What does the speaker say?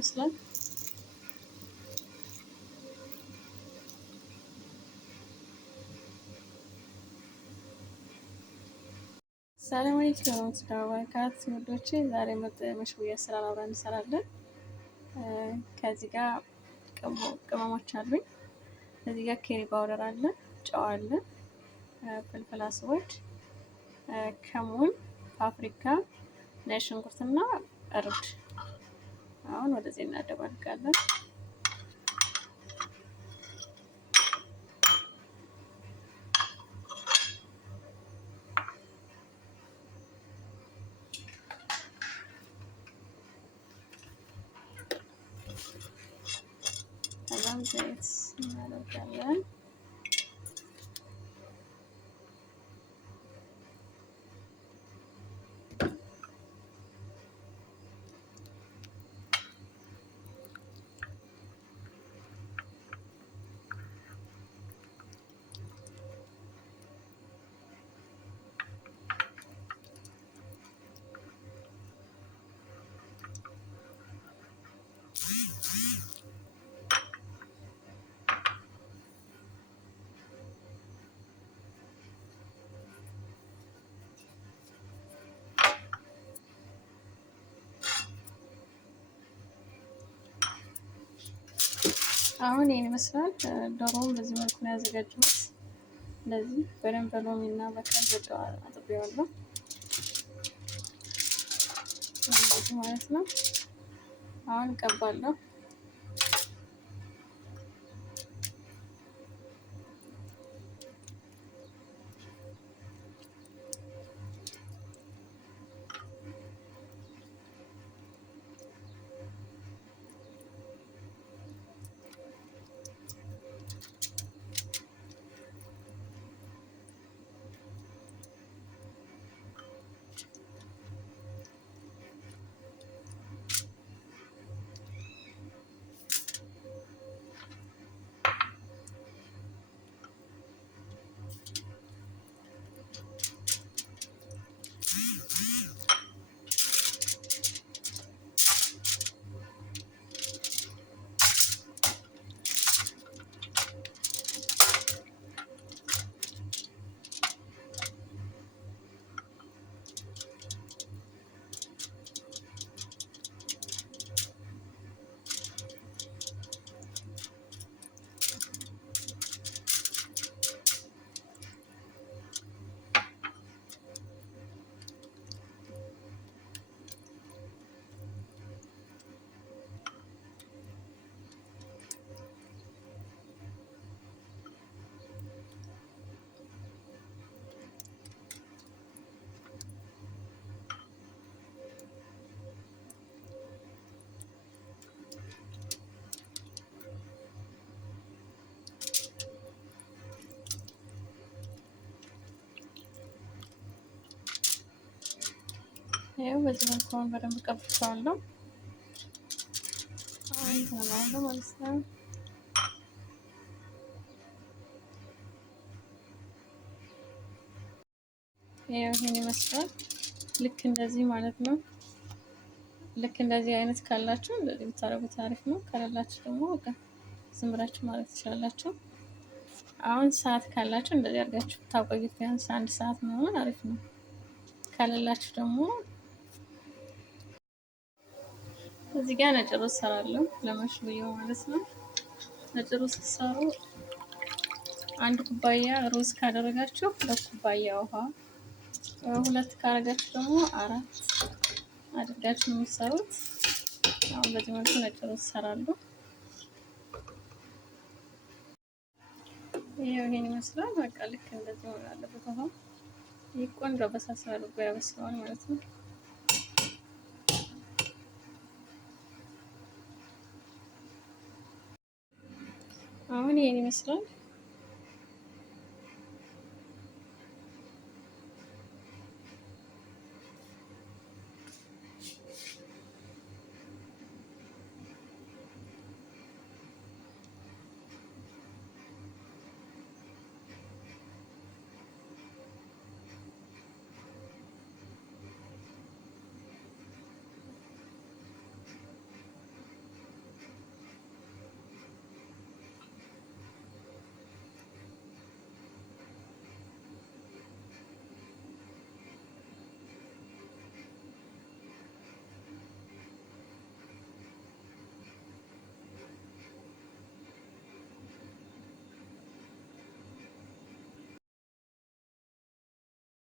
ይመስላል። ሰላም አለይኩም ወራህመቱላሂ ወበረካቱ። ዛሬ መሽሩያ ስራ አብረን እንሰራለን። ከዚህ ጋር ቅመሞች አሉኝ። ከዚህ ጋር ኬሪ ፓውደር አለ፣ ጨው አለ፣ ፍልፍል አስወድ፣ ከሙን፣ ፓፕሪካ፣ ነጭ ሽንኩርትና እርድ። አሁን ወደዚህ እናደባልቃለን። ከዛም ዘይት እናደርጋለን። አሁን ይሄን ይመስላል። ዶሮውን በዚህ መልኩ ነው ያዘጋጀሁት። እንደዚህ በደንብ በሎሚና በከል በጨው አጥቤዋለሁ ማለት ነው። አሁን እቀባለሁ። ይኸው በዚህ መልኩ አሁን በደንብ ቀብቼዋለሁ። አሁን ተናግሮ ማለት ነው። ይኸው ይሄን ይመስላል። ልክ እንደዚህ ማለት ነው። ልክ እንደዚህ አይነት ካላችሁ እንደዚህ ብታረጉት አሪፍ ነው። ከሌላችሁ ደግሞ በቃ ዝም ብላችሁ ማለት ትችላላችሁ። አሁን ሰዓት ካላችሁ እንደዚህ አድርጋችሁ ታቆዩት ቢያንስ 1 ሰዓት ምናምን አሪፍ ነው። ከሌላችሁ ደግሞ እዚህ ጋር ነጭ ሩዝ እሰራለሁ ለመሽሩያው ማለት ነው። ነጭ ሩዝ ስትሰሩ 1 ኩባያ ሩዝ ካደረጋችሁ 2 ኩባያ ውሃ፣ 2 ካደረጋችሁ ደግሞ 4 አድርጋችሁ ነው የምትሰሩት። አሁን በዚህ መልኩ ነጭ ሩዝ እሰራለሁ። ይሄን ይመስላል። በቃ ልክ እንደዚህ መሆን አለበት። አሁን ይህ ቆንጆ በሳሳ አድርጎ ያበስለዋል ማለት ነው። አሁን ይሄን ይመስላል።